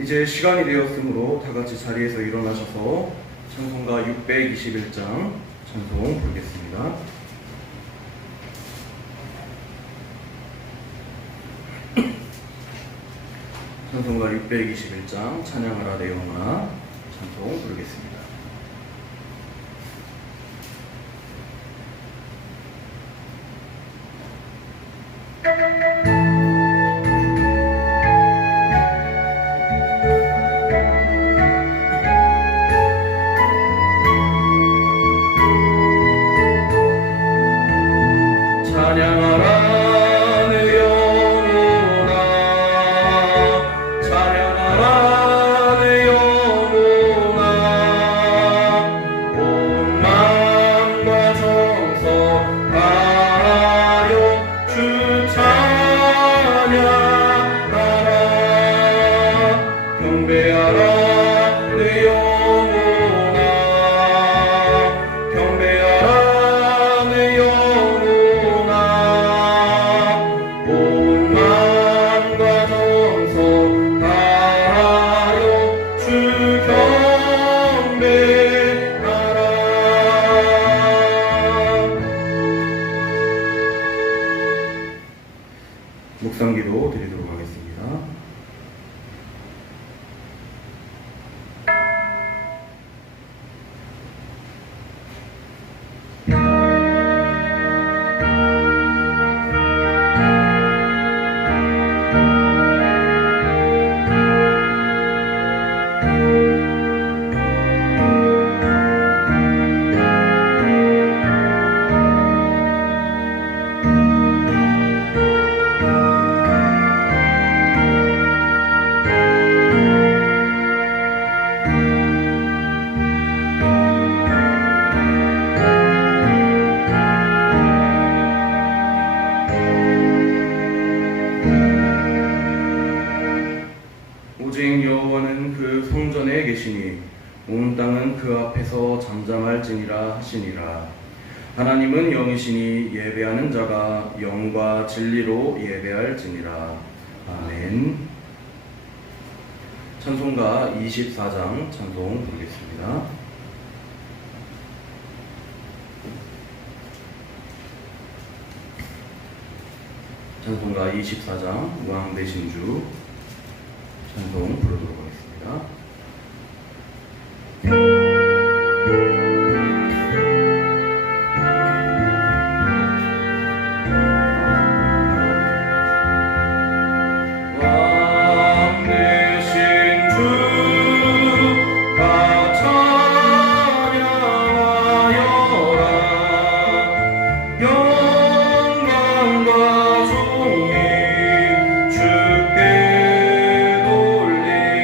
이제 시간이 되었으므로 다 같이 자리에서 일어나셔서 찬송가 621장 찬송 부르겠습니다. 찬송가 621장 찬양하라 내 영혼아 찬송 부르겠습니다. 묵상기도 드리도록 하겠습니다. 오직 여호와는 그 성전에 계시니 온 땅은 그 앞에서 잠잠할지니라 하시니라. 하나님은 영이시니 예배하는 자가 영과 진리로 예배할지니라. 아멘. 찬송가 24장 찬송 부르겠습니다. 찬송가 24장 왕 되신 주 찬송 부르도록 하겠습니다. 영광과 존귀 주께 돌리라.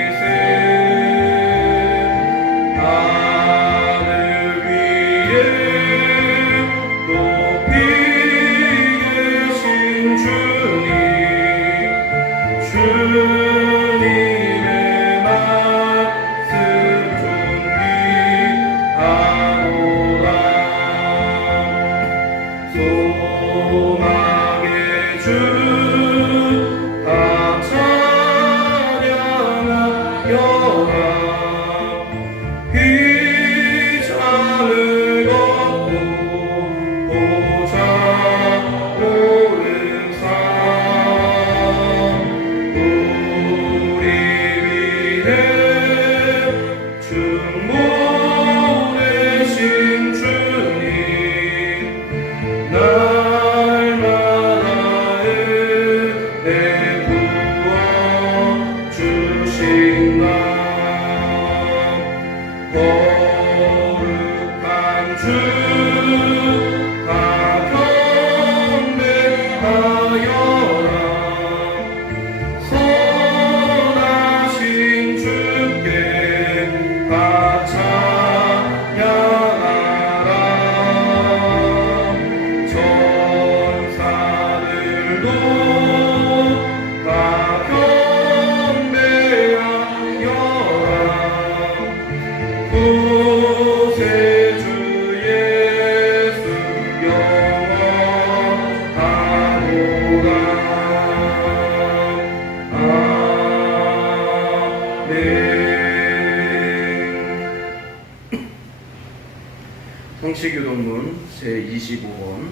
성시교동문 제25번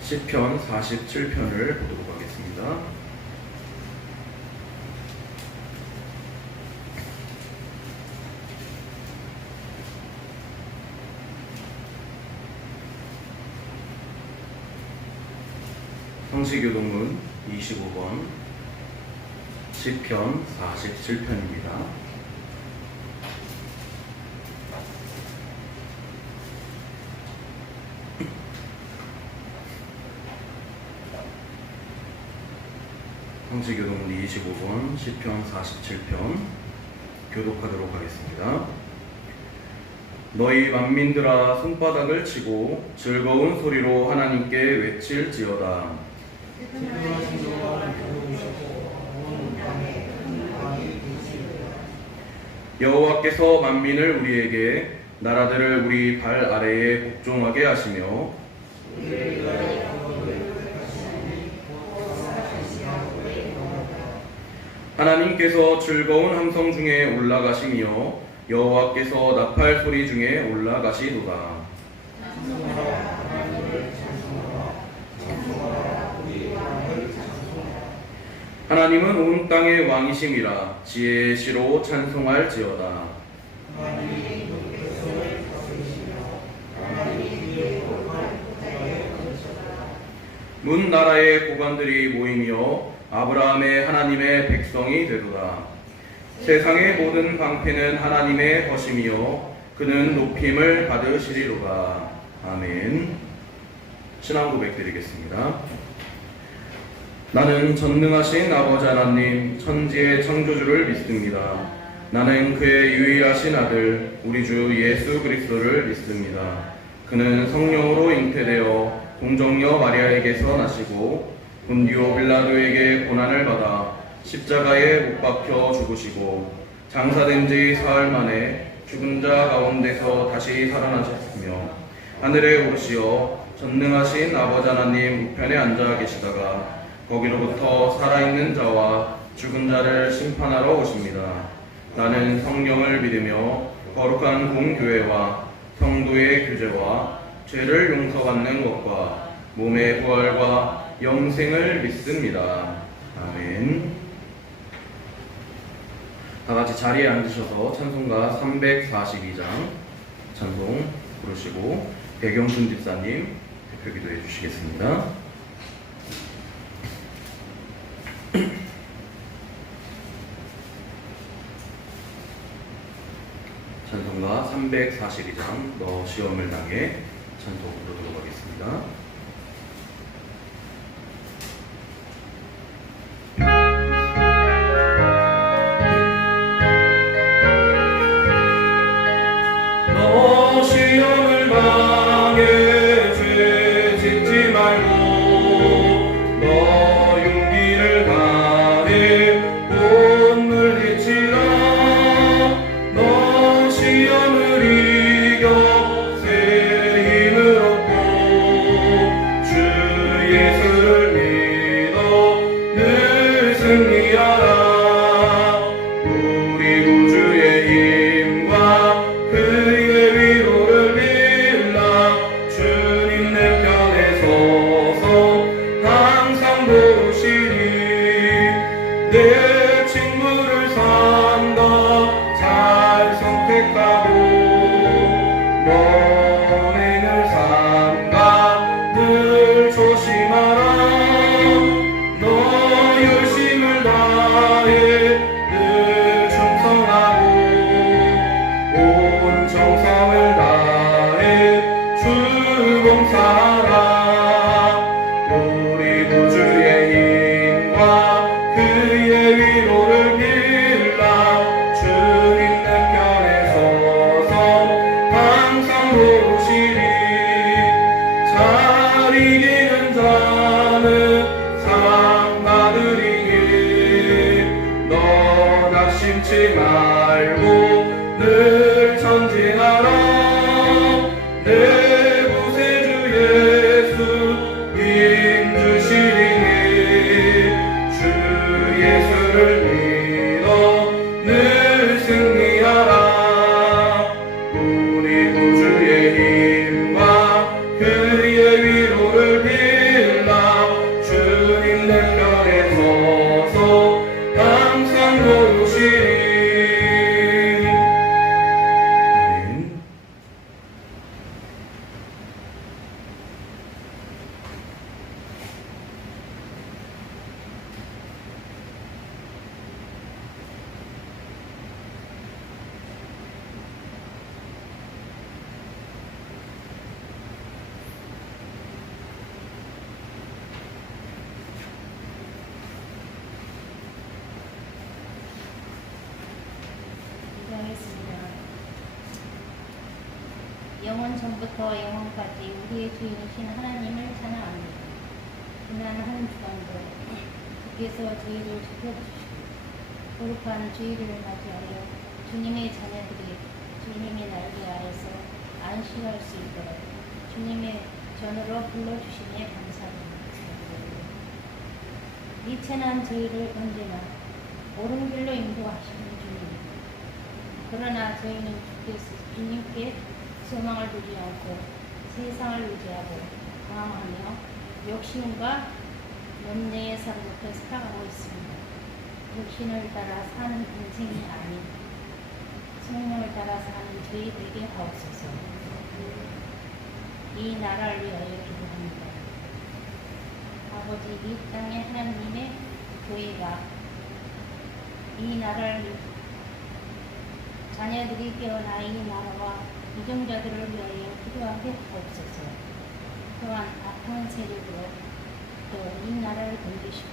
시편 47편을 보도록 하겠습니다. 성시교동문 25번 시편 47편입니다. 성시교동문 25번 시편 47편 교독하도록 하겠습니다. 너희 만민들아 손바닥을 치고 즐거운 소리로 하나님께 외칠지어다. 여호와께서 만민을 우리에게 나라들을 우리 발 아래에 복종하게 하시며 하나님께서 즐거운 함성 중에 올라가시며 여호와께서 나팔 소리 중에 올라가시도다. 하나님은 온 땅의 왕이심이라 지혜의 시로 찬송할지어다. 문 나라의 고관들이 모이며 아브라함의 하나님의 백성이 되도다. 세상의 모든 방패는 하나님의 것이며 그는 높임을 받으시리로다. 아멘. 신앙 고백 드리겠습니다. 나는 전능하신 아버지 하나님 천지의 창조주를 믿습니다. 나는 그의 유일하신 아들 우리 주 예수 그리스도를 믿습니다. 그는 성령으로 잉태되어 동정녀 마리아에게서 나시고 본디오 빌라도에게 고난을 받아 십자가에 못 박혀 죽으시고 장사된 지 사흘 만에 죽은 자 가운데서 다시 살아나셨으며 하늘에 오르시어 전능하신 아버지 하나님 우편에 앉아 계시다가 거기로부터 살아있는 자와 죽은 자를 심판하러 오십니다. 나는 성령을 믿으며 거룩한 공교회와 성도의 교제와 죄를 용서받는 것과 몸의 부활과 영생을 믿습니다. 아멘. 다같이 자리에 앉으셔서 찬송가 342장 찬송 부르시고 배경순 집사님 대표 기도해 주시겠습니다. 찬송가 342장 너 시험을 당해 찬송 부르도록 하겠습니다. 예수를 믿어 늘 기도하겠습니다. 영원 전부터 영원까지 우리의 주인이신 하나님을 찬양합니다. 지난 한 주간도 주께서 저희를 지켜주시고 거룩한 주일을 맞이하여 주님의 자녀들이 주님의 날개 아래서 안식할 수 있도록 주님의 전으로 불러주시니 감사합니다. 이천한 저희를 언제나 옳은 길로 인도하시는 주님. 그러나 저희는 주님께 소망을 두지 않고 세상을 의지하고 방황하며 욕심과 염려의 삶부터 살아가고 있습니다. 욕심을 따라 사는 인생이 아닌 성령을 따라 사는 저희들에게 하옵소서. 이 나라를 위하여 기도합니다. 아버지, 이 땅의 하나님의 교회가 이 나라를 자녀들이 깨어나 이 나라와 이정자들을 위하여 기도하게 하옵소서. 또한 악한 세력으로 또 이 나라를 건드시고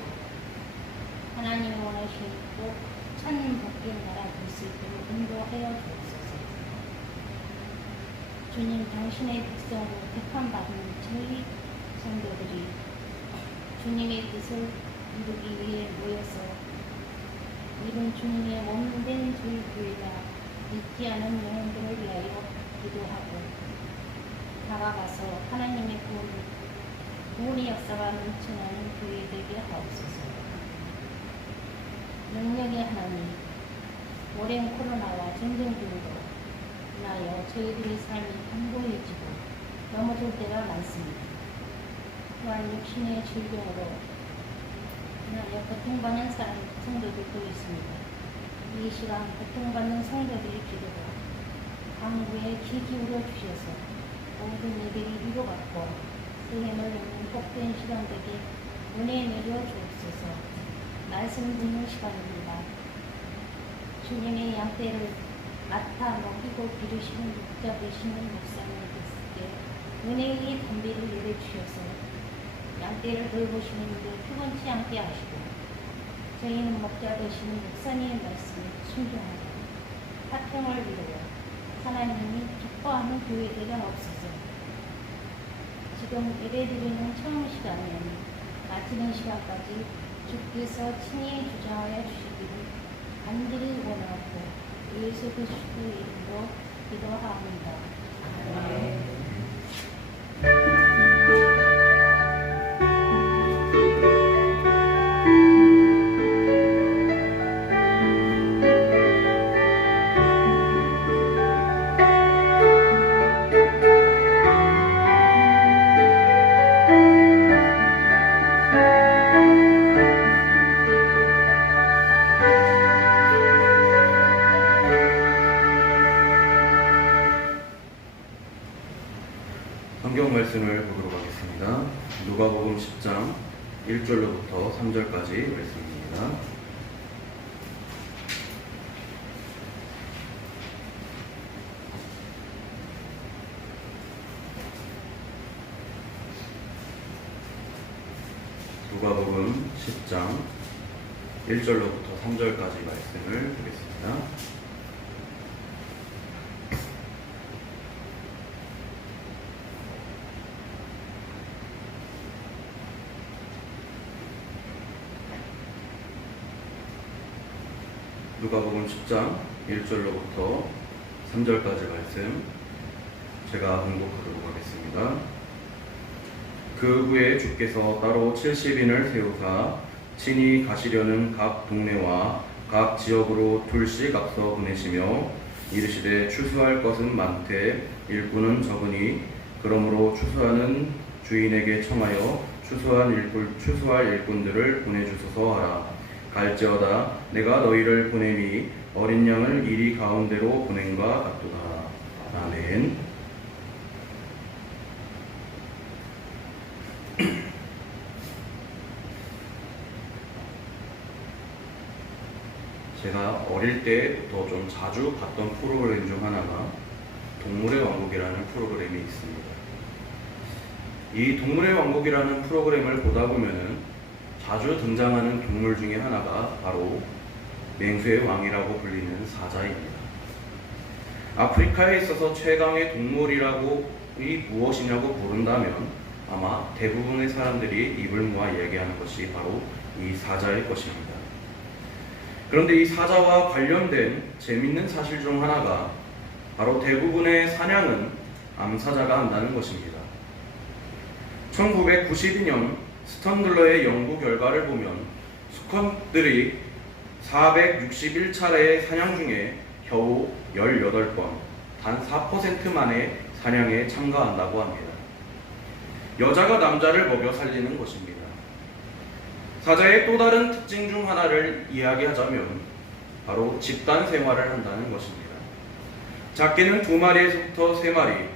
하나님이 원하시고 참 복된 나라 될 수 있도록 인도하여 주옵소서. 주님, 당신의 백성으로 택함받은 저희 성도들이 주님의 뜻을 이루기 위해 모여서 이런 주님의 몸된 저희 교회가 잊지 않은 영혼들을 위하여 기도하고 다가가서 하나님의 구원의 역사가 넘쳐나는 교회 되게 하옵소서. 능력의 하나님, 오랜 코로나와 전쟁 등으로 인하여 저희들의 삶이 한고해지고 넘어질 때가 많습니다. 또한 육신의 질병으로 인하여 고통받는 성도들도 있습니다. 이 시간 고통받는 성도들의 기도가 강구에 귀 기울여 주셔서 모든 이들이 위로받고 새해를 여는 복된 시간 되게 은혜 내려 주옵소서. 말씀 듣는 시간입니다. 주님의 양떼를 맡아 먹이고 기르시는 목자 되시는 목사님께서 은혜의 담비를 내려주셔서 양떼를 돌보시는 일을 피곤치 않게 하시고 저희는 목자 되시는 목사님의 말씀에 순종하여 화평을 이루어 하나님이 기뻐하는 교회되게 하옵소서. 지금 예배드리는 처음 시간에는 마치는 시간까지 주께서 친히 주장하여 주시기를 간절히 원하고 예수 그리스도 이름으로 기도합니다. 아멘. 성경 말씀을 보도록 하겠습니다. 누가복음 10장 1절로부터 3절까지 말씀입니다. 누가복음 10장 1절로부터 3절까지 말씀을 보겠습니다. 누가복음 10장 1절로부터 3절까지 말씀 제가 봉독하도록 하겠습니다. 그 후에 주께서 따로 70인을 세우사 친히 가시려는 각 동네와 각 지역으로 둘씩 앞서 보내시며 이르시되 추수할 것은 많되 일꾼은 적으니 그러므로 추수하는 주인에게 청하여 추수할 일꾼들을 보내주소서 하라. 갈지어다 내가 너희를 보내니 어린 양을 이리 가운데로 보낸과 같도다. 아멘. 제가 어릴 때부터 좀 자주 봤던 프로그램 중 하나가 동물의 왕국이라는 프로그램이 있습니다. 이 동물의 왕국이라는 프로그램을 보다 보면은 자주 등장하는 동물 중에 하나가 바로 맹수의 왕이라고 불리는 사자입니다. 아프리카에 있어서 최강의 동물이 무엇이냐고 물은다면 아마 대부분의 사람들이 입을 모아 이야기하는 것이 바로 이 사자일 것입니다. 그런데 이 사자와 관련된 재밌는 사실 중 하나가 바로 대부분의 사냥은 암사자가 한다는 것입니다. 1992년 스턴들러의 연구 결과를 보면 수컷들이 461차례의 사냥 중에 겨우 18번, 단 4%만의 사냥에 참가한다고 합니다. 여자가 남자를 먹여 살리는 것입니다. 사자의 또 다른 특징 중 하나를 이야기하자면 바로 집단 생활을 한다는 것입니다. 작게는 2마리에서부터 3마리,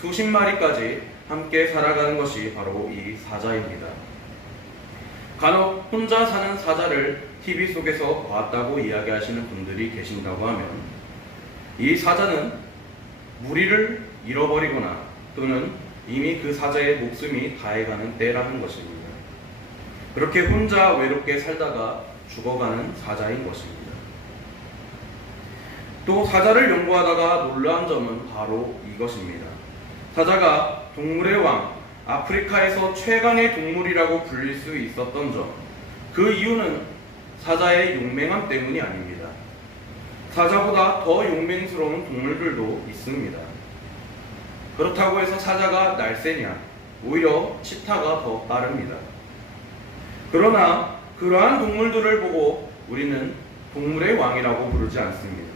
수십 마리까지 함께 살아가는 것이 바로 이 사자입니다. 간혹 혼자 사는 사자를 TV 속에서 봤다고 이야기하시는 분들이 계신다고 하면 이 사자는 무리를 잃어버리거나 또는 이미 그 사자의 목숨이 다해가는 때라는 것입니다. 그렇게 혼자 외롭게 살다가 죽어가는 사자인 것입니다. 또 사자를 연구하다가 놀라운 점은 바로 이것입니다. 사자가 동물의 왕, 아프리카에서 최강의 동물이라고 불릴 수 있었던 점, 그 이유는 사자의 용맹함 때문이 아닙니다. 사자보다 더 용맹스러운 동물들도 있습니다. 그렇다고 해서 사자가 날쌘냐? 오히려 치타가 더 빠릅니다. 그러나 그러한 동물들을 보고 우리는 동물의 왕이라고 부르지 않습니다.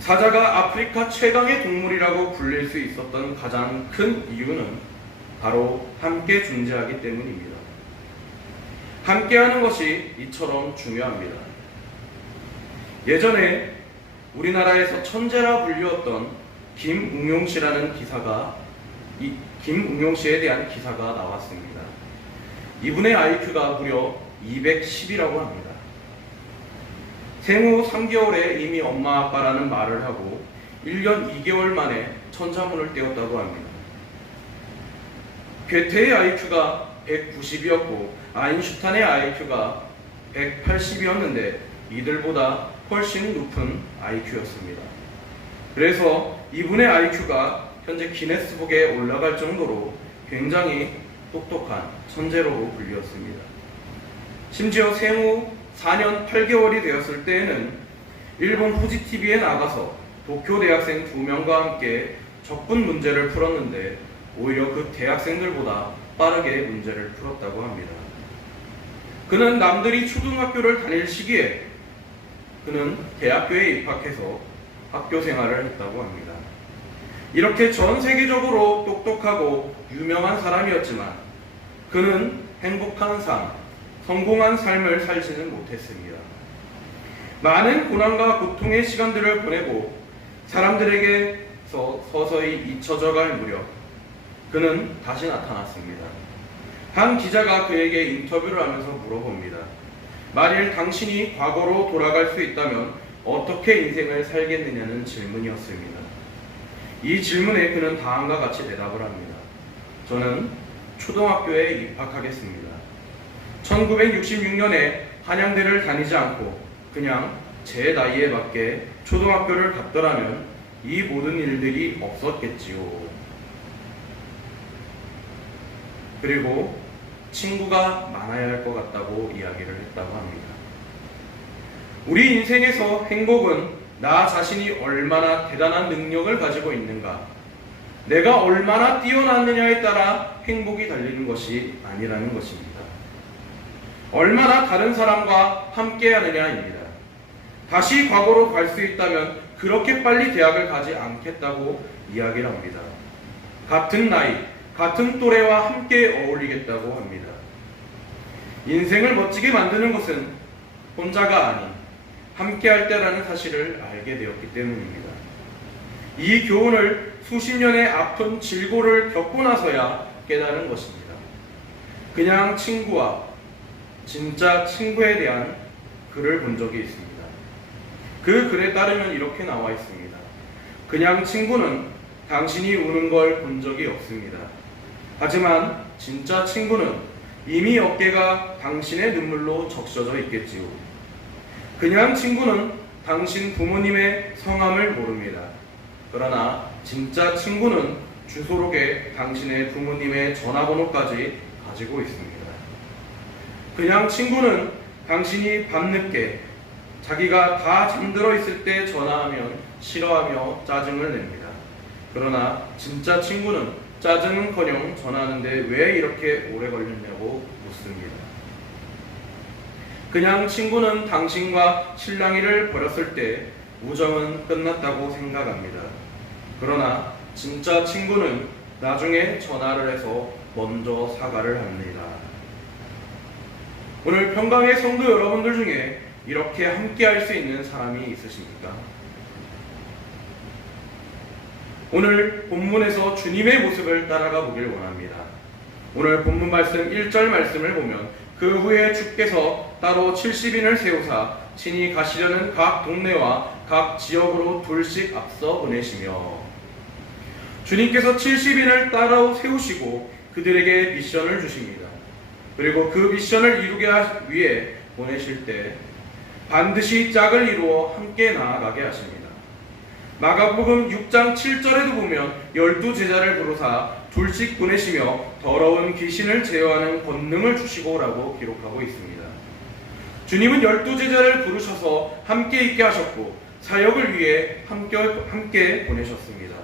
사자가 아프리카 최강의 동물이라고 불릴 수 있었던 가장 큰 이유는 바로 함께 존재하기 때문입니다. 함께하는 것이 이처럼 중요합니다. 예전에 우리나라에서 천재라 불리웠던 김웅용 씨라는 김웅용 씨에 대한 기사가 나왔습니다. 이분의 IQ가 무려 210이라고 합니다. 생후 3개월에 이미 엄마 아빠라는 말을 하고 1년 2개월 만에 천자문을 떼었다고 합니다. 괴테의 IQ가 190이었고 아인슈타인의 IQ가 180이었는데 이들보다 훨씬 높은 IQ였습니다. 그래서 이분의 IQ가 현재 기네스북에 올라갈 정도로 굉장히 똑똑한 천재로 불렸습니다. 심지어 생후 4년 8개월이 되었을 때에는 일본 후지TV에 나가서 도쿄 대학생 2명과 함께 적분 문제를 풀었는데 오히려 그 대학생들보다 빠르게 문제를 풀었다고 합니다. 그는 남들이 초등학교를 다닐 시기에 그는 대학교에 입학해서 학교 생활을 했다고 합니다. 이렇게 전 세계적으로 똑똑하고 유명한 사람이었지만 그는 행복한 삶, 성공한 삶을 살지는 못했습니다. 많은 고난과 고통의 시간들을 보내고 사람들에게서 서서히 잊혀져갈 무렵 그는 다시 나타났습니다. 한 기자가 그에게 인터뷰를 하면서 물어봅니다. 만일 당신이 과거로 돌아갈 수 있다면 어떻게 인생을 살겠느냐는 질문이었습니다. 이 질문에 그는 다음과 같이 대답을 합니다. 저는 초등학교에 입학하겠습니다. 1966년에 한양대를 다니지 않고 그냥 제 나이에 맞게 초등학교를 갔더라면 이 모든 일들이 없었겠지요. 그리고 친구가 많아야 할 것 같다고 이야기를 했다고 합니다. 우리 인생에서 행복은 나 자신이 얼마나 대단한 능력을 가지고 있는가, 내가 얼마나 뛰어났느냐에 따라 행복이 달리는 것이 아니라는 것입니다. 얼마나 다른 사람과 함께 하느냐입니다. 다시 과거로 갈 수 있다면 그렇게 빨리 대학을 가지 않겠다고 이야기를 합니다. 같은 나이, 같은 또래와 함께 어울리겠다고 합니다. 인생을 멋지게 만드는 것은 혼자가 아닌 함께 할 때라는 사실을 알게 되었기 때문입니다. 이 교훈을 수십 년의 아픈 질고를 겪고 나서야 깨달은 것입니다. 그냥 친구와 진짜 친구에 대한 글을 본 적이 있습니다. 그 글에 따르면 이렇게 나와 있습니다. 그냥 친구는 당신이 우는 걸 본 적이 없습니다. 하지만 진짜 친구는 이미 어깨가 당신의 눈물로 적셔져 있겠지요. 그냥 친구는 당신 부모님의 성함을 모릅니다. 그러나 진짜 친구는 주소록에 당신의 부모님의 전화번호까지 가지고 있습니다. 그냥 친구는 당신이 밤늦게 자기가 다 잠들어 있을 때 전화하면 싫어하며 짜증을 냅니다. 그러나 진짜 친구는 짜증은커녕 전화하는데 왜 이렇게 오래 걸렸냐고 묻습니다. 그냥 친구는 당신과 실랑이를 벌였을 때 우정은 끝났다고 생각합니다. 그러나 진짜 친구는 나중에 전화를 해서 먼저 사과를 합니다. 오늘 평강의 성도 여러분들 중에 이렇게 함께 할 수 있는 사람이 있으십니까? 오늘 본문에서 주님의 모습을 따라가 보길 원합니다. 오늘 본문 말씀 1절 말씀을 보면 그 후에 주께서 따로 70인을 세우사 친히 가시려는 각 동네와 각 지역으로 둘씩 앞서 보내시며, 주님께서 70인을 따로 세우시고 그들에게 미션을 주십니다. 그리고 그 미션을 이루게 하기 위해 보내실 때 반드시 짝을 이루어 함께 나아가게 하십니다. 마가복음 6장 7절에도 보면 12제자를 부르사 둘씩 보내시며 더러운 귀신을 제어하는 권능을 주시고라고 기록하고 있습니다. 주님은 12제자를 부르셔서 함께 있게 하셨고 사역을 위해 함께 보내셨습니다.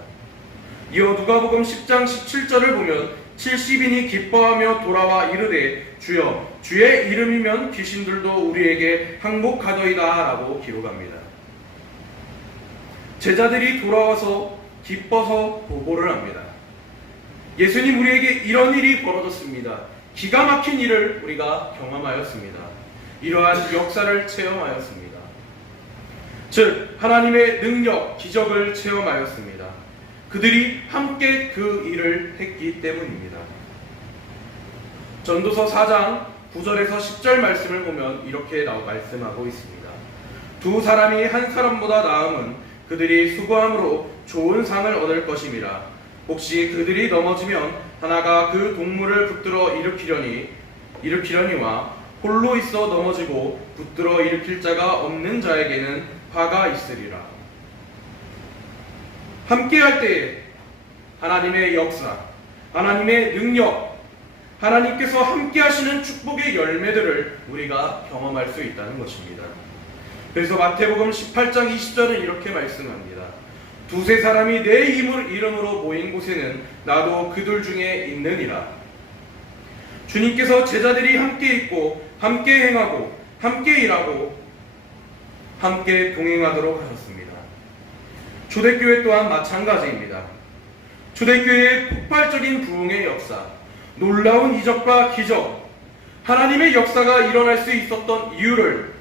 이어 누가복음 10장 17절을 보면 70인이 기뻐하며 돌아와 이르되 주여 주의 이름이면 귀신들도 우리에게 항복하더이다 라고 기록합니다. 제자들이 돌아와서 기뻐서 보고를 합니다. 예수님, 우리에게 이런 일이 벌어졌습니다. 기가 막힌 일을 우리가 경험하였습니다. 이러한 역사를 체험하였습니다. 즉 하나님의 능력, 기적을 체험하였습니다. 그들이 함께 그 일을 했기 때문입니다. 전도서 4장 9절에서 10절 말씀을 보면 이렇게 말씀하고 있습니다. 두 사람이 한 사람보다 나음은 그들이 수고함으로 좋은 상을 얻을 것임이라. 혹시 그들이 넘어지면 하나가 그 동물을 붙들어 일으키려니와 홀로 있어 넘어지고 붙들어 일으킬 자가 없는 자에게는 화가 있으리라. 함께할 때에 하나님의 역사, 하나님의 능력, 하나님께서 함께하시는 축복의 열매들을 우리가 경험할 수 있다는 것입니다. 그래서 마태복음 18장 20절은 이렇게 말씀합니다. 두세 사람이 내 이름으로 모인 곳에는 나도 그들 중에 있느니라. 주님께서 제자들이 함께 있고 함께 행하고 함께 일하고 함께 동행하도록 하셨습니다. 초대교회 또한 마찬가지입니다. 초대교회의 폭발적인 부흥의 역사, 놀라운 이적과 기적, 하나님의 역사가 일어날 수 있었던 이유를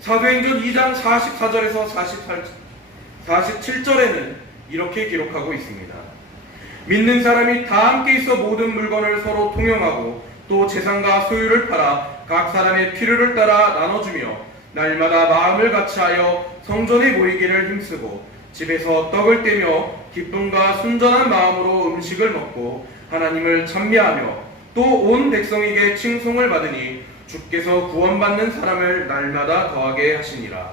사도행전 2장 44절에서 47절에는 이렇게 기록하고 있습니다. 믿는 사람이 다 함께 있어 모든 물건을 서로 통용하고 또 재산과 소유를 팔아 각 사람의 필요를 따라 나눠주며 날마다 마음을 같이하여 성전에 모이기를 힘쓰고 집에서 떡을 떼며 기쁨과 순전한 마음으로 음식을 먹고 하나님을 찬미하며 또 온 백성에게 칭송을 받으니 주께서 구원받는 사람을 날마다 더하게 하시니라.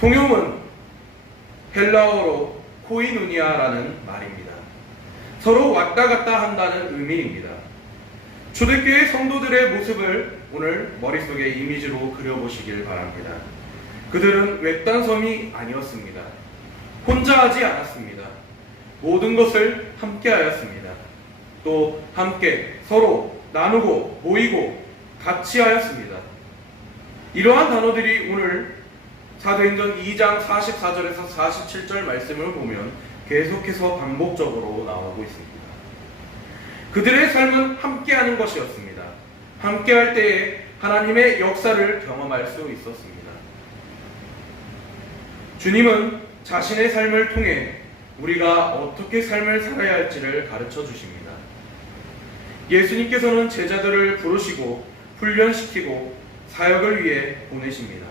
통용은 헬라어로 코이누니아라는 말입니다. 서로 왔다 갔다 한다는 의미입니다. 초대교회 성도들의 모습을 오늘 머릿속에 이미지로 그려보시길 바랍니다. 그들은 외딴 섬이 아니었습니다. 혼자 하지 않았습니다. 모든 것을 함께 하였습니다. 또 함께 서로 나누고 모이고 같이 하였습니다. 이러한 단어들이 오늘 사도행전 2장 44절에서 47절 말씀을 보면 계속해서 반복적으로 나오고 있습니다. 그들의 삶은 함께하는 것이었습니다. 함께할 때에 하나님의 역사를 경험할 수 있었습니다. 주님은 자신의 삶을 통해 우리가 어떻게 삶을 살아야 할지를 가르쳐 주십니다. 예수님께서는 제자들을 부르시고 훈련시키고 사역을 위해 보내십니다.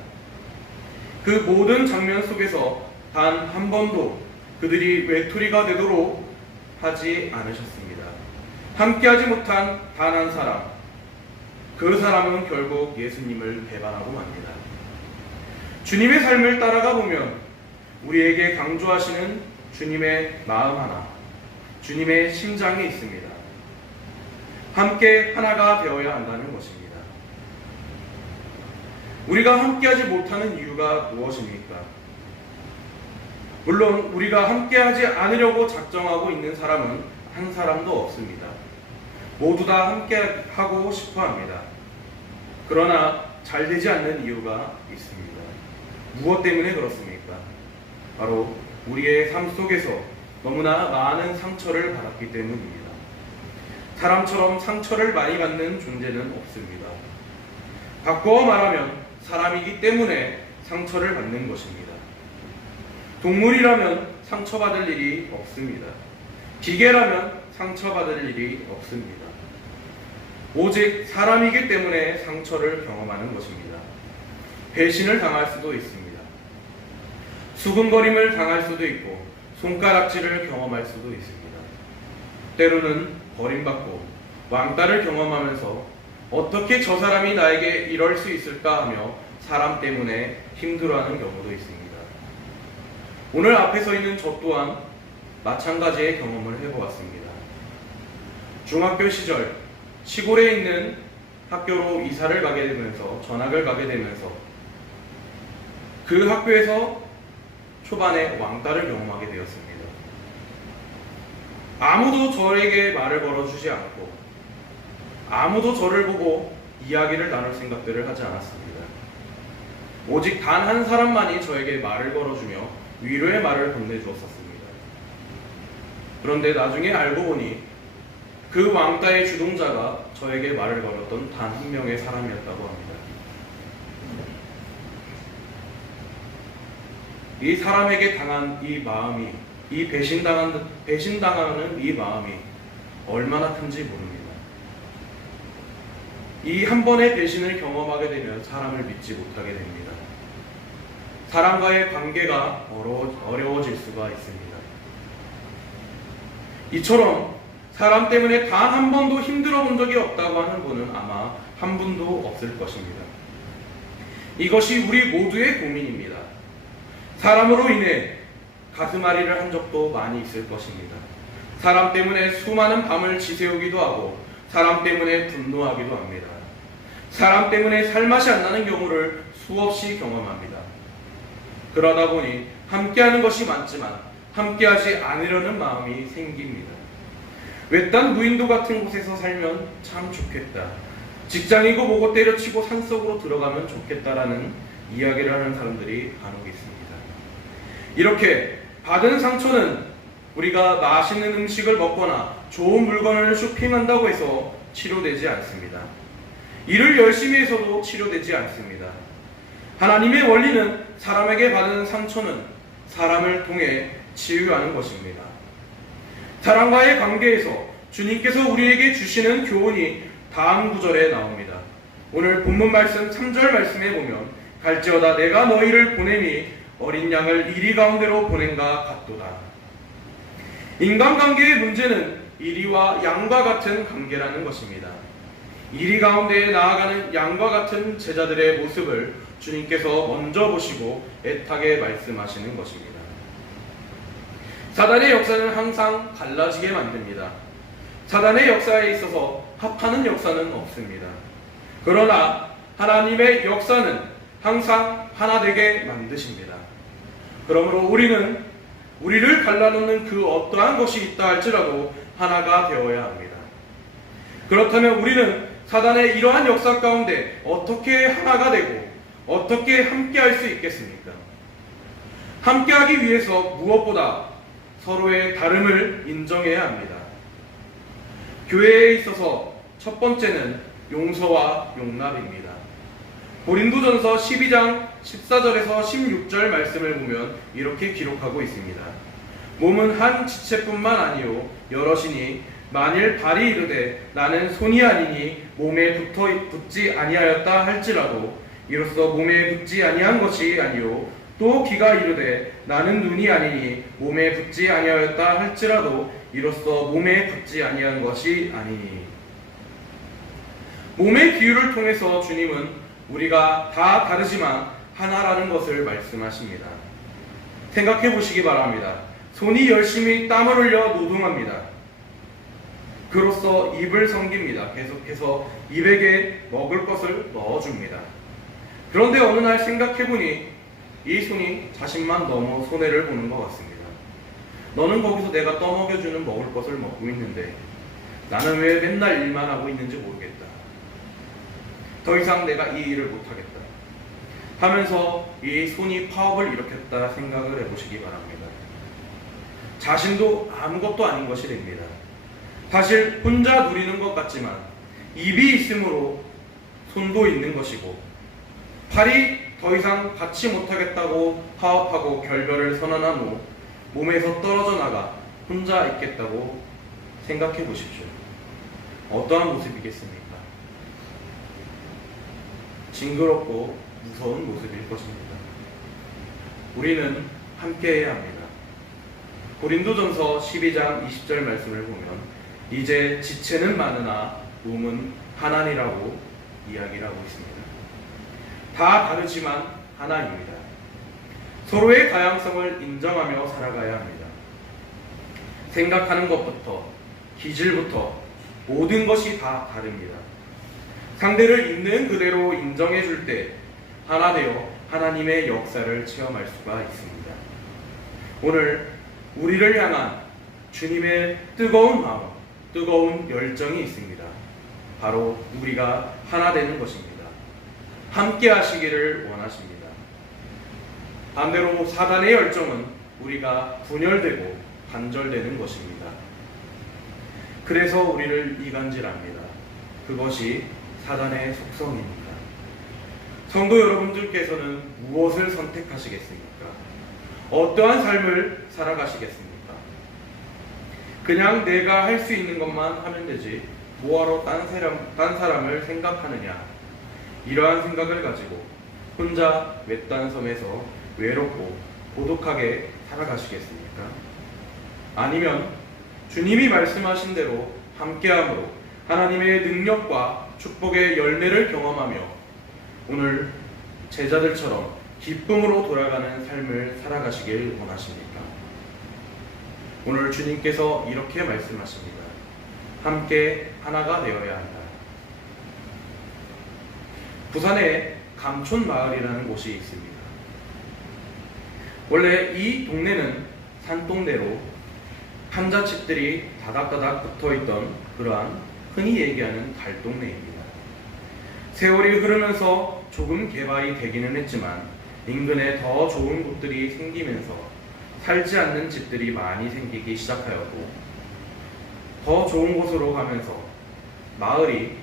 그 모든 장면 속에서 단 한 번도 그들이 외톨이가 되도록 하지 않으셨습니다. 함께하지 못한 단 한 사람, 그 사람은 결국 예수님을 배반하고 맙니다. 주님의 삶을 따라가 보면 우리에게 강조하시는 주님의 마음 하나, 주님의 심장이 있습니다. 함께 하나가 되어야 한다는 것입니다. 우리가 함께하지 못하는 이유가 무엇입니까? 물론 우리가 함께하지 않으려고 작정하고 있는 사람은 한 사람도 없습니다. 모두 다 함께하고 싶어합니다. 그러나 잘 되지 않는 이유가 있습니다. 무엇 때문에 그렇습니까? 바로 우리의 삶 속에서 너무나 많은 상처를 받았기 때문입니다. 사람처럼 상처를 많이 받는 존재는 없습니다. 바꾸어 말하면 사람이기 때문에 상처를 받는 것입니다. 동물이라면 상처받을 일이 없습니다. 기계라면 상처받을 일이 없습니다. 오직 사람이기 때문에 상처를 경험하는 것입니다. 배신을 당할 수도 있습니다. 수군거림을 당할 수도 있고 손가락질을 경험할 수도 있습니다. 때로는 버림받고 왕따를 경험하면서 어떻게 저 사람이 나에게 이럴 수 있을까 하며 사람 때문에 힘들어하는 경우도 있습니다. 오늘 앞에 서 있는 저 또한 마찬가지의 경험을 해보았습니다. 중학교 시절 시골에 있는 학교로 이사를 가게 되면서 전학을 가게 되면서 그 학교에서 초반에 왕따를 경험하게 되었습니다. 아무도 저에게 말을 걸어주지 않고 아무도 저를 보고 이야기를 나눌 생각들을 하지 않았습니다. 오직 단 한 사람만이 저에게 말을 걸어주며 위로의 말을 건네주었습니다. 그런데 나중에 알고 보니 그 왕따의 주동자가 저에게 말을 걸었던 단 한 명의 사람이었다고 합니다. 이 사람에게 당한 이 마음이, 이 배신당하는 이 마음이 얼마나 큰지 모릅니다. 이 한 번의 배신을 경험하게 되면 사람을 믿지 못하게 됩니다. 사람과의 관계가 어려워질 수가 있습니다. 이처럼 사람 때문에 단 한 번도 힘들어 본 적이 없다고 하는 분은 아마 한 분도 없을 것입니다. 이것이 우리 모두의 고민입니다. 사람으로 인해 가슴앓이를 한 적도 많이 있을 것입니다. 사람 때문에 수많은 밤을 지새우기도 하고 사람 때문에 분노하기도 합니다. 사람 때문에 살맛이 안 나는 경우를 수없이 경험합니다. 그러다 보니 함께하는 것이 많지만 함께하지 않으려는 마음이 생깁니다. 외딴 무인도 같은 곳에서 살면 참 좋겠다. 직장이고 뭐고 때려치고 산속으로 들어가면 좋겠다라는 이야기를 하는 사람들이 간혹 있습니다. 이렇게 받은 상처는 우리가 맛있는 음식을 먹거나 좋은 물건을 쇼핑한다고 해서 치료되지 않습니다. 일을 열심히 해서도 치료되지 않습니다. 하나님의 원리는 사람에게 받은 상처는 사람을 통해 치유하는 것입니다. 사람과의 관계에서 주님께서 우리에게 주시는 교훈이 다음 구절에 나옵니다. 오늘 본문 말씀 3절 말씀에 보면 갈지어다 내가 너희를 보냄이 어린 양을 이리 가운데로 보낸가 같도다. 인간관계의 문제는 이리와 양과 같은 관계라는 것입니다. 이리 가운데에 나아가는 양과 같은 제자들의 모습을 주님께서 먼저 보시고 애타게 말씀하시는 것입니다. 사단의 역사는 항상 갈라지게 만듭니다. 사단의 역사에 있어서 합하는 역사는 없습니다. 그러나 하나님의 역사는 항상 하나 되게 만드십니다. 그러므로 우리는 우리를 갈라놓는 그 어떠한 것이 있다 할지라도 하나가 되어야 합니다. 그렇다면 우리는 사단의 이러한 역사 가운데 어떻게 하나가 되고 어떻게 함께할 수 있겠습니까? 함께하기 위해서 무엇보다 서로의 다름을 인정해야 합니다. 교회에 있어서 첫 번째는 용서와 용납입니다. 고린도전서 12장 14절에서 16절 말씀을 보면 이렇게 기록하고 있습니다. 몸은 한 지체뿐만 아니요 여럿이니 만일 발이 이르되 나는 손이 아니니 몸에 붙지 아니하였다 할지라도 이로써 몸에 붙지 아니한 것이 아니요 또 귀가 이르되 나는 눈이 아니니 몸에 붙지 아니하였다 할지라도 이로써 몸에 붙지 아니한 것이 아니니. 몸의 비유를 통해서 주님은 우리가 다 다르지만 하나라는 것을 말씀하십니다. 생각해 보시기 바랍니다. 손이 열심히 땀을 흘려 노동합니다. 그로써 입을 섬깁니다. 계속해서 입에게 먹을 것을 넣어줍니다. 그런데 어느 날 생각해보니 이 손이 자신만 너무 손해를 보는 것 같습니다. 너는 거기서 내가 떠먹여주는 먹을 것을 먹고 있는데 나는 왜 맨날 일만 하고 있는지 모르겠다. 더 이상 내가 이 일을 못하겠다 하면서 이 손이 파업을 일으켰다 생각을 해보시기 바랍니다. 자신도 아무것도 아닌 것이 됩니다. 사실 혼자 누리는 것 같지만 입이 있으므로 손도 있는 것이고, 팔이 더 이상 받지 못하겠다고 파업하고 결별을 선언한 후 몸에서 떨어져 나가 혼자 있겠다고 생각해 보십시오. 어떠한 모습이겠습니까? 징그럽고 무서운 모습일 것입니다. 우리는 함께해야 합니다. 고린도전서 12장 20절 말씀을 보면 이제 지체는 많으나 몸은 하나니라고 이야기를 하고 있습니다. 다 다르지만 하나입니다. 서로의 다양성을 인정하며 살아가야 합니다. 생각하는 것부터 기질부터 모든 것이 다 다릅니다. 상대를 있는 그대로 인정해 줄 때 하나 되어 하나님의 역사를 체험할 수가 있습니다. 오늘 우리를 향한 주님의 뜨거운 마음, 뜨거운 열정이 있습니다. 바로 우리가 하나 되는 것입니다. 함께 하시기를 원하십니다. 반대로 사단의 열정은 우리가 분열되고 단절되는 것입니다. 그래서 우리를 이간질합니다. 그것이 사단의 속성입니다. 성도 여러분들께서는 무엇을 선택하시겠습니까? 어떠한 삶을 살아가시겠습니까? 그냥 내가 할 수 있는 것만 하면 되지 뭐하러 딴 사람을 생각하느냐, 이러한 생각을 가지고 혼자 외딴 섬에서 외롭고 고독하게 살아가시겠습니까? 아니면 주님이 말씀하신 대로 함께함으로 하나님의 능력과 축복의 열매를 경험하며 오늘 제자들처럼 기쁨으로 돌아가는 삶을 살아가시길 원하십니까? 오늘 주님께서 이렇게 말씀하십니다. 함께 하나가 되어야 한다. 부산에 감촌마을이라는 곳이 있습니다. 원래 이 동네는 산동네로 한자집들이 다닥다닥 붙어있던 그러한 흔히 얘기하는 달동네입니다. 세월이 흐르면서 조금 개발이 되기는 했지만 인근에 더 좋은 곳들이 생기면서 살지 않는 집들이 많이 생기기 시작하였고, 더 좋은 곳으로 가면서 마을이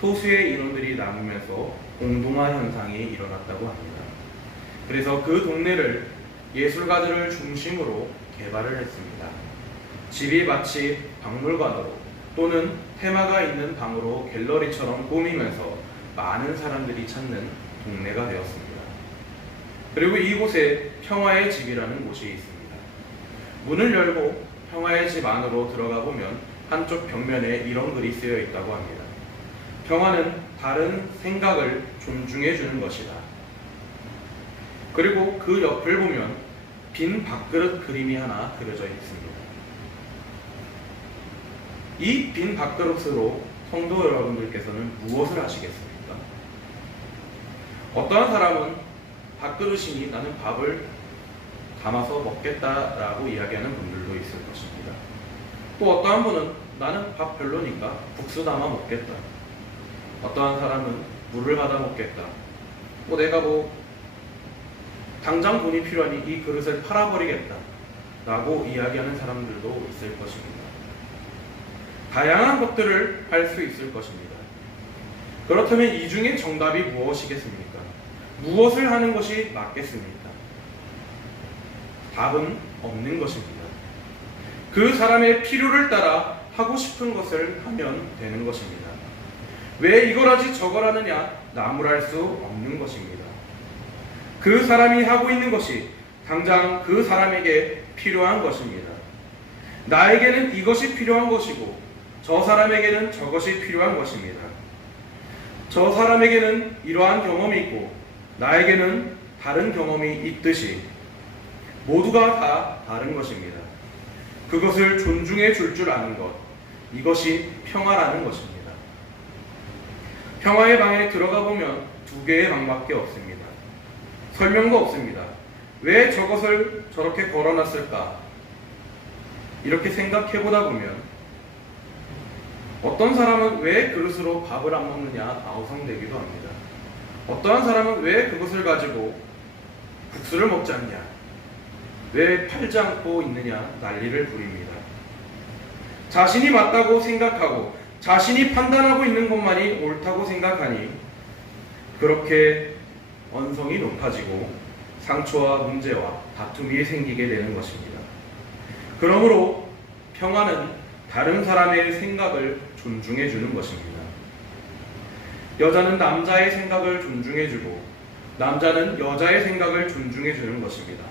소수의 인원들이 남으면서 공동화 현상이 일어났다고 합니다. 그래서 그 동네를 예술가들을 중심으로 개발을 했습니다. 집이 마치 박물관으로 또는 테마가 있는 방으로 갤러리처럼 꾸미면서 많은 사람들이 찾는 동네가 되었습니다. 그리고 이곳에 평화의 집이라는 곳이 있습니다. 문을 열고 평화의 집 안으로 들어가 보면 한쪽 벽면에 이런 글이 쓰여 있다고 합니다. 평화는 다른 생각을 존중해 주는 것이다. 그리고 그 옆을 보면 빈 밥그릇 그림이 하나 그려져 있습니다. 이 빈 밥그릇으로 성도 여러분들께서는 무엇을 하시겠습니까? 어떠한 사람은 밥그릇이니 나는 밥을 담아서 먹겠다라고 이야기하는 분들도 있을 것입니다. 또 어떠한 분은 나는 밥 별로니까 국수 담아 먹겠다. 어떠한 사람은 물을 받아 먹겠다. 내가 당장 돈이 필요하니 이 그릇을 팔아버리겠다 라고 이야기하는 사람들도 있을 것입니다. 다양한 것들을 할 수 있을 것입니다. 그렇다면 이 중에 정답이 무엇이겠습니까? 무엇을 하는 것이 맞겠습니까? 답은 없는 것입니다. 그 사람의 필요를 따라 하고 싶은 것을 하면 되는 것입니다. 왜 이걸 하지 저걸 하느냐 나무랄 수 없는 것입니다. 그 사람이 하고 있는 것이 당장 그 사람에게 필요한 것입니다. 나에게는 이것이 필요한 것이고 저 사람에게는 저것이 필요한 것입니다. 저 사람에게는 이러한 경험이 있고 나에게는 다른 경험이 있듯이 모두가 다 다른 것입니다. 그것을 존중해 줄 아는 것, 이것이 평화라는 것입니다. 평화의 방에 들어가 보면 두 개의 방밖에 없습니다. 설명도 없습니다. 왜 저것을 저렇게 걸어놨을까? 이렇게 생각해 보다 보면 어떤 사람은 왜 그릇으로 밥을 안 먹느냐 아우성되기도 합니다. 어떠한 사람은 왜 그것을 가지고 국수를 먹지 않냐, 왜 팔지 않고 있느냐 난리를 부립니다. 자신이 맞다고 생각하고 자신이 판단하고 있는 것만이 옳다고 생각하니 그렇게 언성이 높아지고 상처와 문제와 다툼이 생기게 되는 것입니다. 그러므로 평화는 다른 사람의 생각을 존중해 주는 것입니다. 여자는 남자의 생각을 존중해 주고 남자는 여자의 생각을 존중해 주는 것입니다.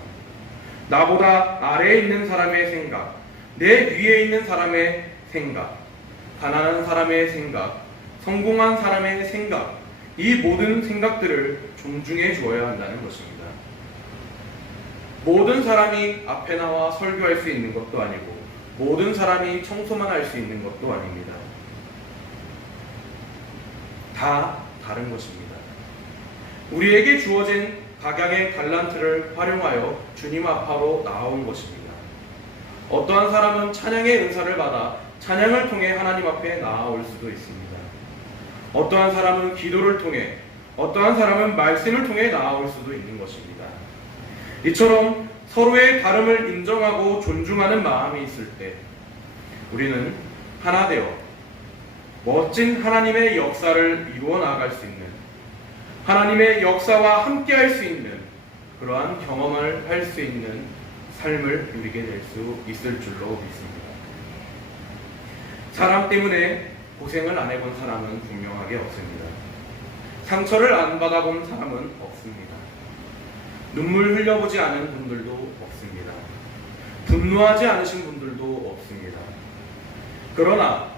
나보다 아래에 있는 사람의 생각, 내 위에 있는 사람의 생각, 가난한 사람의 생각, 성공한 사람의 생각, 이 모든 생각들을 존중해 주어야 한다는 것입니다. 모든 사람이 앞에 나와 설교할 수 있는 것도 아니고 모든 사람이 청소만 할 수 있는 것도 아닙니다. 다 다른 것입니다. 우리에게 주어진 각양의 달란트를 활용하여 주님 앞으로 나아온 것입니다. 어떠한 사람은 찬양의 은사를 받아 찬양을 통해 하나님 앞에 나아올 수도 있습니다. 어떠한 사람은 기도를 통해, 어떠한 사람은 말씀을 통해 나아올 수도 있는 것입니다. 이처럼 서로의 다름을 인정하고 존중하는 마음이 있을 때 우리는 하나 되어 멋진 하나님의 역사를 이루어 나아갈 수 있는, 하나님의 역사와 함께 할 수 있는 그러한 경험을 할 수 있는 삶을 누리게 될 수 있을 줄로 믿습니다. 사람 때문에 고생을 안 해본 사람은 분명하게 없습니다. 상처를 안 받아본 사람은 없습니다. 눈물 흘려보지 않은 분들도 없습니다. 분노하지 않으신 분들도 없습니다. 그러나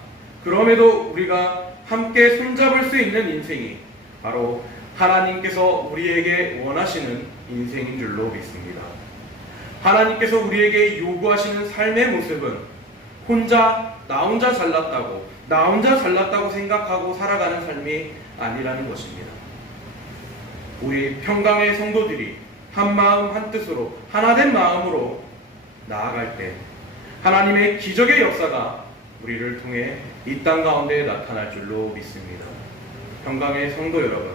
그럼에도 우리가 함께 손잡을 수 있는 인생이 바로 하나님께서 우리에게 원하시는 인생인 줄로 믿습니다. 하나님께서 우리에게 요구하시는 삶의 모습은 나 혼자 잘났다고 생각하고 살아가는 삶이 아니라는 것입니다. 우리 평강의 성도들이 한 마음 한 뜻으로 하나된 마음으로 나아갈 때 하나님의 기적의 역사가 우리를 통해 이 땅 가운데 나타날 줄로 믿습니다. 평강의 성도 여러분,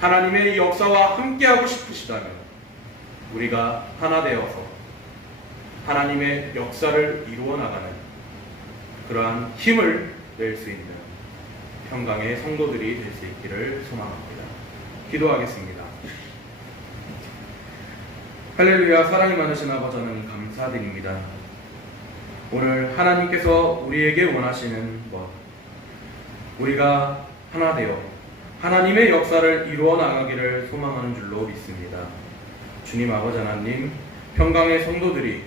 하나님의 역사와 함께하고 싶으시다면 우리가 하나 되어서 하나님의 역사를 이루어 나가는 그러한 힘을 낼 수 있는 평강의 성도들이 될 수 있기를 소망합니다. 기도하겠습니다. 할렐루야. 사랑이 많으신 아버지 하나님 감사드립니다. 오늘 하나님께서 우리에게 원하시는 것, 우리가 하나 되어 하나님의 역사를 이루어 나가기를 소망하는 줄로 믿습니다. 주님 아버지 하나님, 평강의 성도들이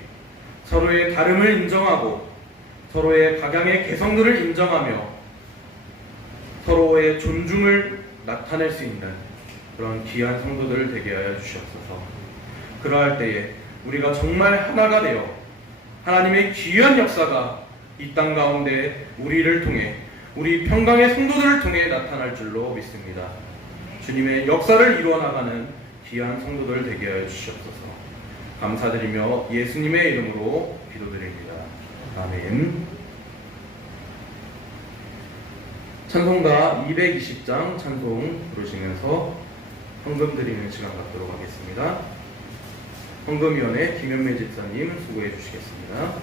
서로의 다름을 인정하고 서로의 각양의 개성들을 인정하며 서로의 존중을 나타낼 수 있는 그런 귀한 성도들 되게 하여 주시옵소서. 그러할 때에 우리가 정말 하나가 되어 하나님의 귀한 역사가 이 땅 가운데 우리를 통해, 우리 평강의 성도들을 통해 나타날 줄로 믿습니다. 주님의 역사를 이루어 나가는 귀한 성도들 되게 하여 주시옵소서. 감사드리며 예수님의 이름으로 기도드립니다. 아멘. 찬송가 220장 찬송 부르시면서 헌금 드리는 시간 갖도록 하겠습니다. 헌금위원회 김현매 집사님 수고해 주시겠습니다.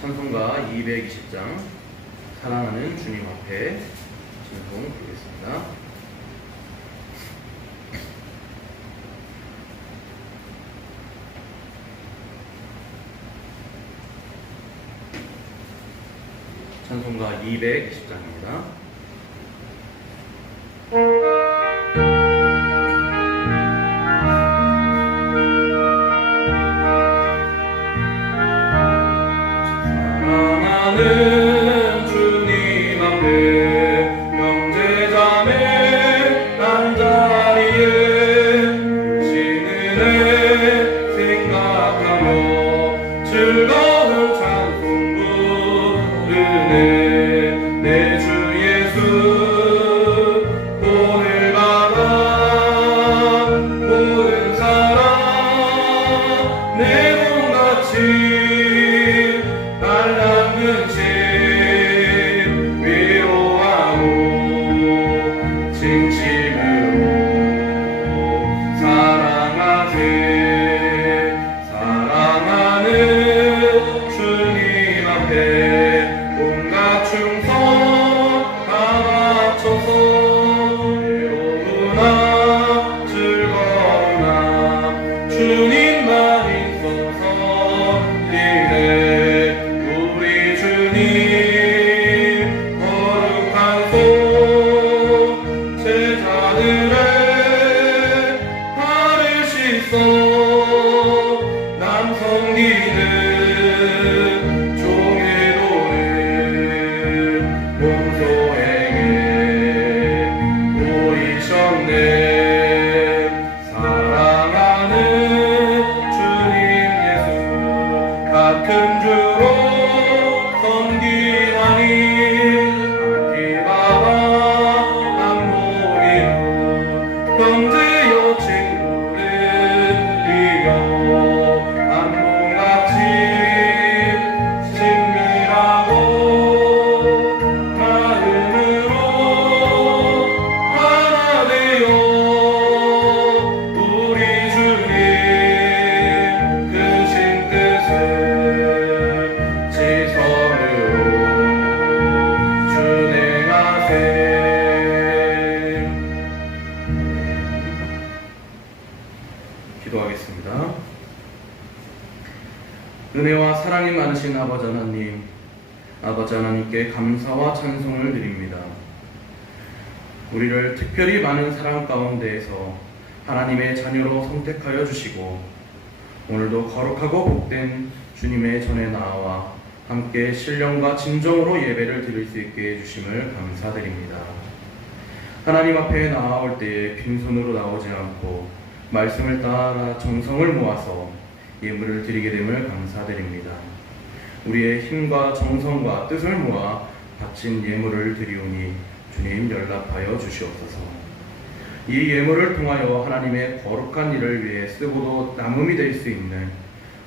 찬송가 220장 사랑하는 주님 앞에 찬송 부르겠습니다. 찬송가 220장입니다. 사랑하는 은혜와 사랑이 많으신 아버지 하나님, 아버지 하나님께 감사와 찬송을 드립니다. 우리를 특별히 많은 사랑 가운데에서 하나님의 자녀로 선택하여 주시고 오늘도 거룩하고 복된 주님의 전에 나와 함께 신령과 진정으로 예배를 드릴 수 있게 해주심을 감사드립니다. 하나님 앞에 나아올 때에 빈손으로 나오지 않고 말씀을 따라 정성을 모아서 예물을 드리게 됨을 감사드립니다. 우리의 힘과 정성과 뜻을 모아 바친 예물을 드리오니 주님 연락하여 주시옵소서. 이 예물을 통하여 하나님의 거룩한 일을 위해 쓰고도 남음이 될 수 있는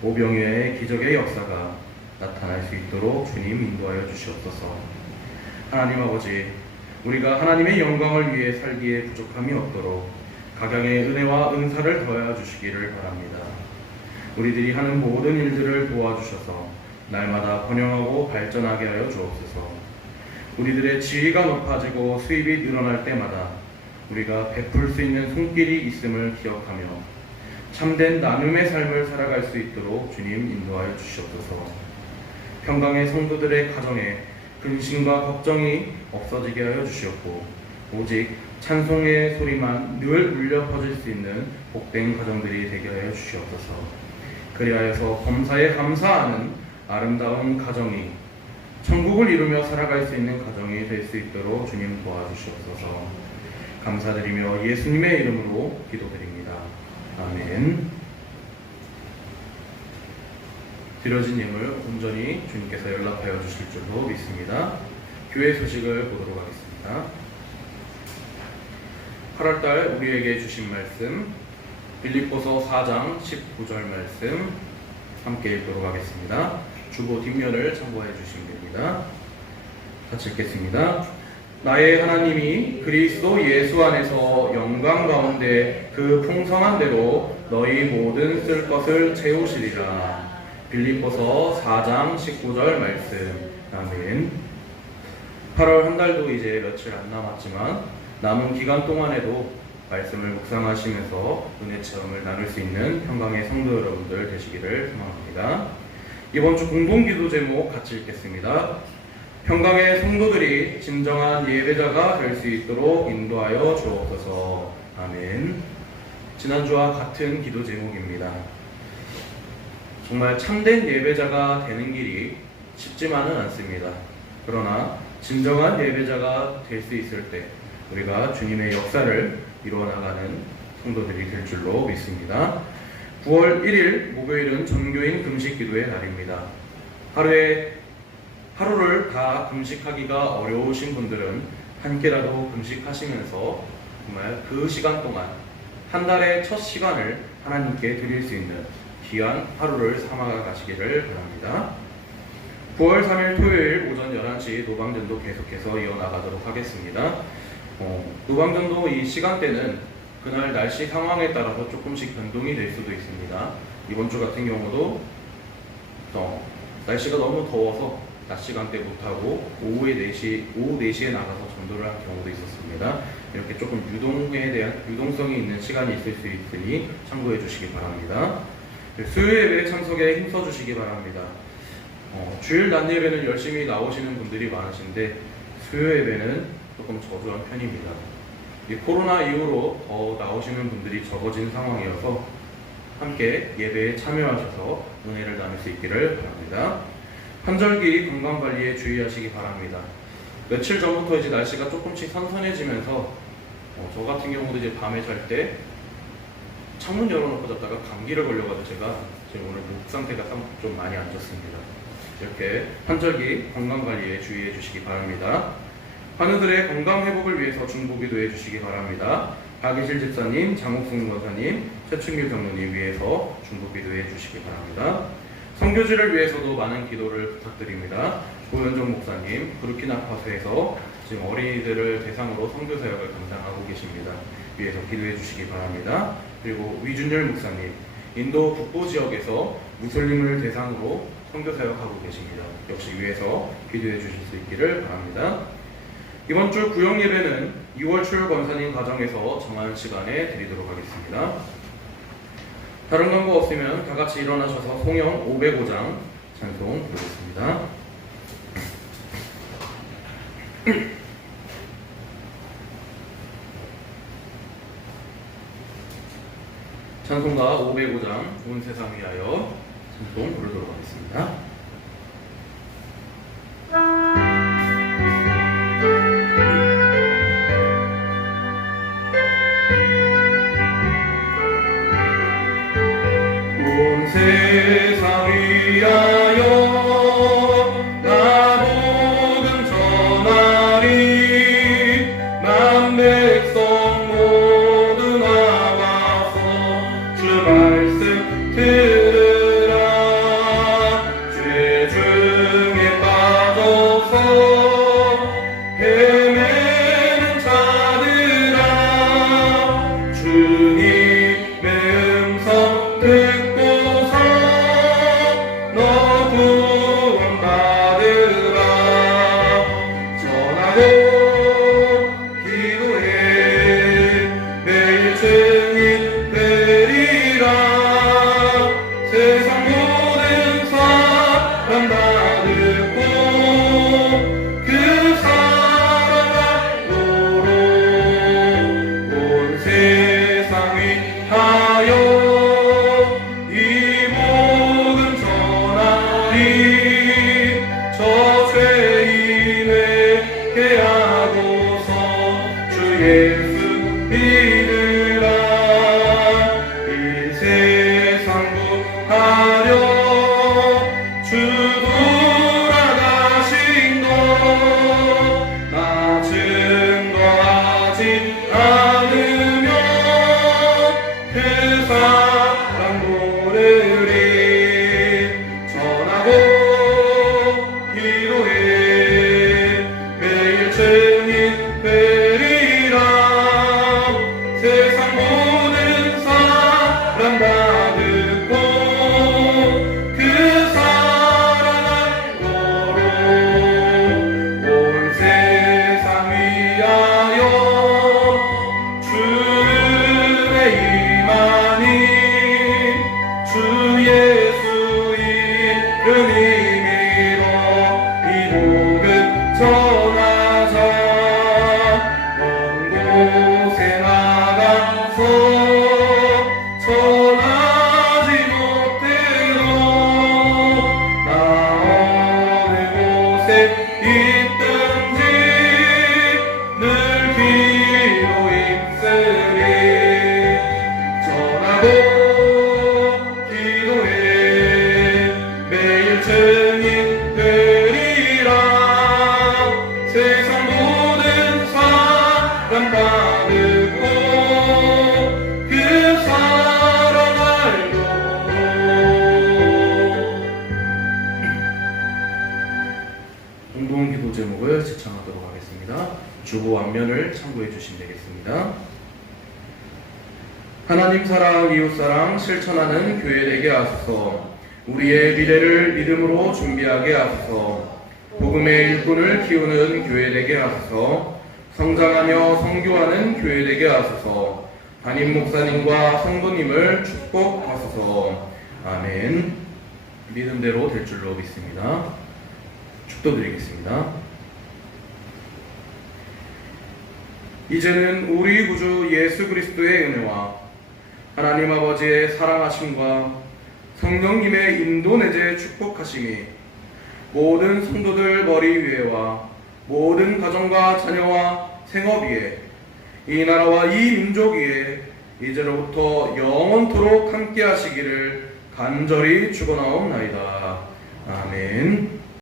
오병이어의 기적의 역사가 나타날 수 있도록 주님 인도하여 주시옵소서. 하나님 아버지, 우리가 하나님의 영광을 위해 살기에 부족함이 없도록 각양의 은혜와 은사를 더하여 주시기를 바랍니다. 우리들이 하는 모든 일들을 도와주셔서 날마다 번영하고 발전하게 하여 주옵소서. 우리들의 지위가 높아지고 수입이 늘어날 때마다 우리가 베풀 수 있는 손길이 있음을 기억하며 참된 나눔의 삶을 살아갈 수 있도록 주님 인도하여 주시옵소서. 평강의 성도들의 가정에 근심과 걱정이 없어지게 하여 주시옵고 오직 찬송의 소리만 늘 울려 퍼질 수 있는 복된 가정들이 되게 하여 주시옵소서. 그리하여서 범사에 감사하는 아름다운 가정이 천국을 이루며 살아갈 수 있는 가정이 될 수 있도록 주님 도와주시옵소서. 감사드리며 예수님의 이름으로 기도드립니다. 아멘. 드려진 예물 온전히 주님께서 연락하여 주실 줄로 믿습니다. 교회 소식을 보도록 하겠습니다. 8월달 우리에게 주신 말씀 빌립보서 4장 19절 말씀 함께 읽도록 하겠습니다. 주보 뒷면을 참고해 주시면 됩니다. 같이 읽겠습니다. 나의 하나님이 그리스도 예수 안에서 영광 가운데 그 풍성한 대로 너희 모든 쓸 것을 채우시리라. 빌립보서 4장 19절 말씀. 아멘. 8월 한 달도 이제 며칠 안 남았지만 남은 기간 동안에도 말씀을 묵상하시면서 은혜 체험을 나눌 수 있는 평강의 성도 여러분들 되시기를 소망합니다. 이번 주 공동기도 제목 같이 읽겠습니다. 평강의 성도들이 진정한 예배자가 될 수 있도록 인도하여 주옵소서. 아멘. 지난주와 같은 기도 제목입니다. 정말 참된 예배자가 되는 길이 쉽지만은 않습니다. 그러나 진정한 예배자가 될 수 있을 때 우리가 주님의 역사를 이루어나가는 성도들이 될 줄로 믿습니다. 9월 1일 목요일은 전교인 금식기도의 날입니다. 하루를 다 금식하기가 어려우신 분들은 한 끼라도 금식하시면서 정말 그 시간 동안 한 달의 첫 시간을 하나님께 드릴 수 있는 귀한 하루를 삼아가시기를 바랍니다. 9월 3일 토요일 오전 11시 노방전도 계속해서 이어나가도록 하겠습니다. 노방전도 이 시간대는 그날 날씨 상황에 따라서 조금씩 변동이 될 수도 있습니다. 이번 주 같은 경우도 날씨가 너무 더워서 낮 시간대 못하고 오후 4시에 나가서 전도를 한 경우도 있었습니다. 이렇게 조금 유동성이 있는 시간이 있을 수 있으니 참고해 주시기 바랍니다. 수요 예배 참석에 힘써 주시기 바랍니다. 주일 낮 예배는 열심히 나오시는 분들이 많으신데 수요 예배는 조금 저조한 편입니다. 이 코로나 이후로 더 나오시는 분들이 적어진 상황이어서 함께 예배에 참여하셔서 은혜를 나눌 수 있기를 바랍니다. 환절기 건강관리에 주의하시기 바랍니다. 며칠 전부터 이제 날씨가 조금씩 선선해지면서 저 같은 경우도 이제 밤에 잘 때 창문 열어놓고 잤다가 감기를 걸려가지고 제가 지금 오늘 목 상태가 좀 많이 안 좋습니다. 이렇게 환절기 건강관리에 주의해 주시기 바랍니다. 환우들의 건강 회복을 위해서 중보기도해 주시기 바랍니다. 박예실 집사님, 장옥순 권사님, 최충길 장로님 위해서 중보기도해 주시기 바랍니다. 선교지를 위해서도 많은 기도를 부탁드립니다. 고현정 목사님, 부르키나파소에서 지금 어린이들을 대상으로 선교 사역을 감당하고 계십니다. 위해서 기도해 주시기 바랍니다. 그리고 위준열 목사님, 인도 북부 지역에서 무슬림을 대상으로 선교 사역하고 계십니다. 역시 위해서 기도해 주실 수 있기를 바랍니다. 이번 주 구역 예배는 2월 초일 권사님 가정에서 정한 시간에 드리도록 하겠습니다. 다른 광고 없으면 다 같이 일어나셔서 송영 505장 찬송 부르겠습니다. 찬송가 505장 온 세상 위하여 찬송 부르도록 하겠습니다. 온 세상 위하여 나 복음 전하리 만 백성 모두 나와서 주 말씀 들으라 죄 중에 빠져서 헤매는 자들아 주님의 음성 듣고서 너 구원받으라 전하고 기도해 매일 증인 되리라 세상 모든 사람 다 듣고 그 사랑 알도록 온 세상 위하여 이 복음 전하리 저 죄인 회개하고서 주 예수 믿으라 이 세상 구하려 주 돌아가신 것 나 증거하지 않으면 그 사랑 모르리 전하고 기도해 매일 증인 되리라 세상 모든 사람 다 듣고 그 사랑 알도록 온 세상 위하여 주의 임하니 주 예수 이름이 믿어 이 복음 전하자 먼 곳에 나가서 전하지 못해도 나 어느 곳에 있든지 늘 기도 힘쓰리 전하고 기도해 매일 증인 되리라 세상 모든 사람 다 듣고 그 사랑 알도록 공동 기도 제목을 제창하도록 하겠습니다. 주보 앞면을 참고해 주시면 되겠습니다. 하나님 사랑, 이웃 사랑 실천하는 교회 되게 하소서. 우리의 미래를 믿음으로 준비하게 하소서. 복음의 일꾼을 키우는 교회 되게 하소서. 성장하며 성교하는 교회 되게 하소서. 담임 목사님과 성도님을 축복하소서. 아멘. 믿음대로 될 줄로 믿습니다. 축도드리겠습니다. 이제는 우리 구주 예수 그리스도의 은혜와 하나님 아버지의 사랑하심과 성령님의 인도 내재 축복하심이 모든 성도들 머리 위에와 모든 가정과 자녀와 생업 위에 이 나라와 이 민족 위에 이제로부터 영원토록 함께 하시기를 간절히 축원하옵나이다. 아멘.